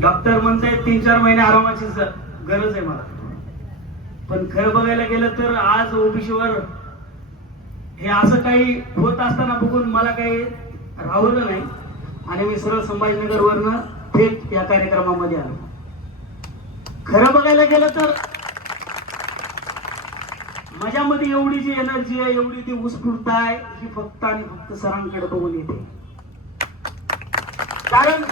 Doctor म्हणतायत तीन चार महिने आरामाची गरज आहे मला. पण खरं बघायला गेलं तर आज ओबीसीवर हे असं काही होत असताना बघून मला काही राहवलं नाही. आणि मी सरळ संभाजीनगरवरनं थेट या कार्यक्रमामध्ये आलो. खरं बघायला गेलं तर माझ्यामध्ये एवढी जी एनर्जी आहे एवढी ती उत्स्फूर्त आहे ही फक्त आणि फक्त सरांकडे बघून येते. कारण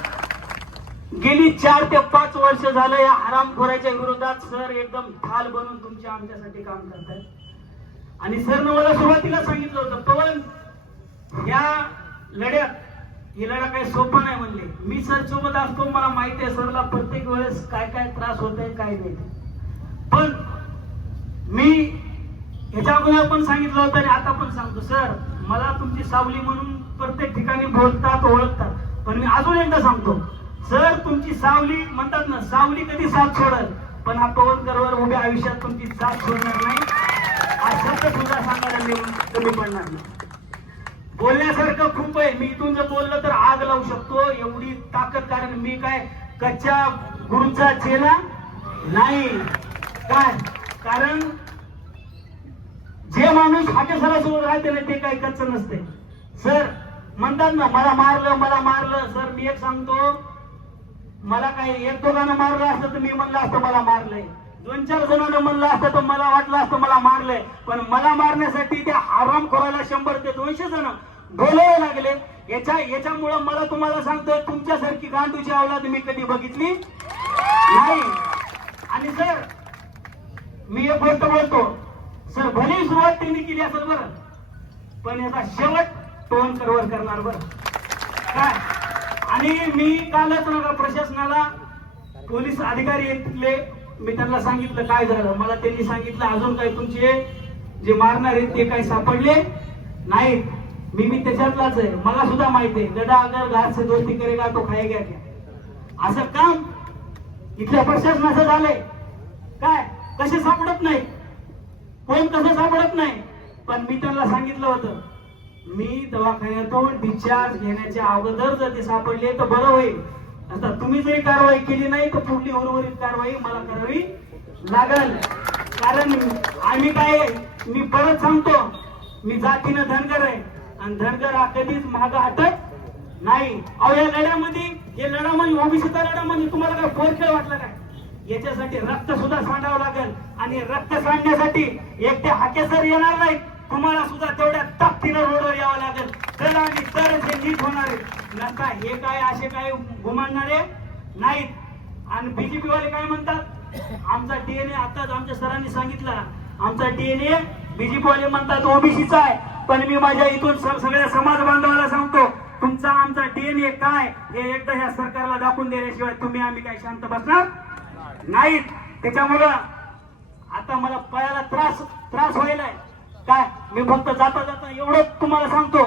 गेली चार ते पाच वर्ष झालं या हरामखोराच्या विरोधात सर एकदम ढाल बनून तुमच्या आमच्यासाठी काम करतात आणि सरनं मला सुरुवातीला सांगितलं होतं पवन या लढ्यात ही लढा काही सोपा नाही म्हणले. मी सर सोबत असतो मला माहिती आहे सरला प्रत्येक वेळेस काय काय त्रास होत आहे काय नाही. पण मी ह्याच्या अगोदर पण सांगितलं होतं आणि आता पण सांगतो सर मला तुमची सावली म्हणून प्रत्येक ठिकाणी बोलतात ओळखतात. पण मी अजून एकदा सांगतो सर तुमची सावली म्हणतात ना सावली कधी साथ सोडल पण हा पवनकरवर उभ्या आयुष्यात तुमची साथ सोडणार नाही. हा शब्द सुद्धा सांगायला मी कमी पडणार नाही. बोलण्यासारखं खूप आहे. मी इथून जर बोललं तर आग लावू शकतो. एवढी ताकद कारण मी काय कच्च्या गुरुचा चेला नाही. काय? कारण जे माणूस हाकेसरासोबत राहते ना ते काही कच्च नसते. सर म्हणतात ना मला मारलं मला मारलं. सर मी एक सांगतो मला काही एक दोघांना मारलं असतं तर मी म्हणलं असतं मला मारलंय. दोन चार जणांना म्हणलं असतं तर मला वाटलं असतं मला मारलंय. पण मला मारण्यासाठी त्या आराम खोराला शंभर ते दोनशे जण बोलावे लागले. याच्या याच्यामुळं मला तुम्हाला सांगतोय तुमच्यासारखी गांडूची अवलाद मी कधी बघितली नाही. आणि सर मी एक गोष्ट बोलतो. सर भले सुरुवात त्यांनी केली असेल बरं. पण याचा शेवट टोन करवर करणार बरं. काय? आणि मी कालच नका प्रशासनाला पोलीस अधिकारी येतले. मी त्यांना सांगितलं काय झालं. मला त्यांनी सांगितलं अजून काही तुमचे जे मारणार आहेत ते काही सापडले नाहीत. मी मी त्याच्यातलाच आहे. मला सुद्धा माहिती आहे. गडा अगर घात से दोस्ती करेगा तो खाएगा क्या? असं काम इथल्या प्रशासनाचं झालंय. काय? कसे सापडत नाही कोण कसं सापडत नाही? पण मी त्यांना सांगितलं होतं मी दवाखान्यातून डिस्चार्ज घेण्याच्या अगोदर जर ते सापडले तर बरं होईल. आता तुम्ही जरी कारवाई केली नाही तर पुढली उर्वरित कारवाई मला करावी लागल. कारण आम्ही काय मी परत सांगतो मी जातीनं धनगर आहे. आणि धनगर हा कधीच माग हटत नाही. अहो या लढ्यामध्ये हे लढा म्हणजे ओबीसीचा लढा म्हणजे तुम्हाला काय फोर खेळ वाटला काय? याच्यासाठी रक्त सुद्धा सांडावं लागेल. आणि रक्त सांडण्यासाठी एकटे हाकेसर येणार नाही तुम्हाला सुद्धा तेवढ्या ताकदीनं रोडवर यावं लागेल. तर आणि तरच हे नीट होणार आहे. नका हे काय असे काय घुमाडणारे नाहीत. आणि बीजेपी वाले काय म्हणतात? आमचा डीएनए आताच आमच्या सरांनी सांगितला. आमचा डीएनए बीजेपी वाले म्हणतात ओबीसीचा आहे. पण मी माझ्या इथून सगळ्या समाज बांधवाला सांगतो तुमचा आमचा डीएनए काय हे एकदा ह्या सरकारला दाखवून देण्याशिवाय तुम्ही आम्ही काय शांत बसणार नाहीत. त्याच्यामुळं आता मला पळायला त्रास त्रास व्हायलाय. काय? मी फक्त जाता जाता एवढंच तुम्हाला सांगतो.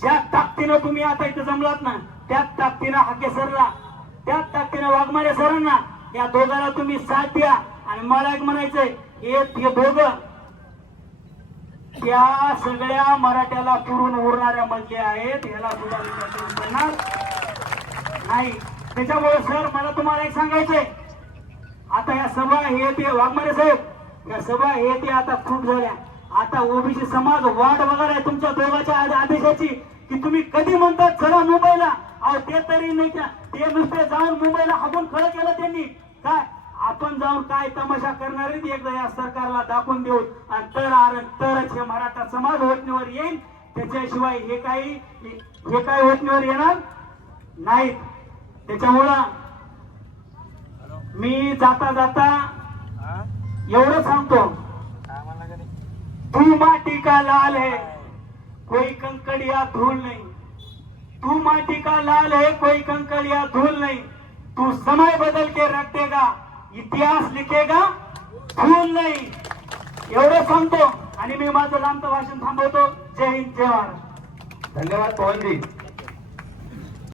ज्या ताकदीनं तुम्ही आता इथं जमलात ना त्याच ताकदीनं हाके सरला त्याच ताकदीनं वाघमारे सरांना या दोघाला तुम्ही साथ द्या. आणि मला एक म्हणायचंय हे हे त्या सगळ्या मराठ्याला पुरून उरणाऱ्या मधले आहेत. याला सुद्धा करणार नाही त्याच्यामुळे सर मला तुम्हाला एक सांगायचंय. आता या सभा हे ते वाघमारे साहेब या सभा हे ते आता खूप झाल्या. आता ओबीसी समाज वाट बघणार आहे तुमच्या दोघांच्या आदेशाची की तुम्ही कधी म्हणतात चला मुंबईला? अहो ते तरी नाही का ते नुसते जाऊन मुंबईला आपण खरं केलं त्यांनी. काय? आपण जाऊन काय तमाशा करणार एकदा या सरकारला दाखवून देऊ आणि तर आरण तरच हे मराठा समाज वटणीवर येईल त्याच्याशिवाय हे काही हे काय वटणीवर येणार नाहीत. त्याच्यामुळं मी जाता जाता एवढं सांगतो. तू माटी का लाल है कोई कंकड़िया धूल नहीं. तू माटी का लाल है कोई कंकड़िया धूल नहीं. तू समय बदल के रख देगा इतिहास लिखेगा धूल नाही. एवढं सांगतो. आणि मी माझं लांबचं भाषण थांबवतो. जय हिंद जय महाराष्ट्र धन्यवाद पवनजी.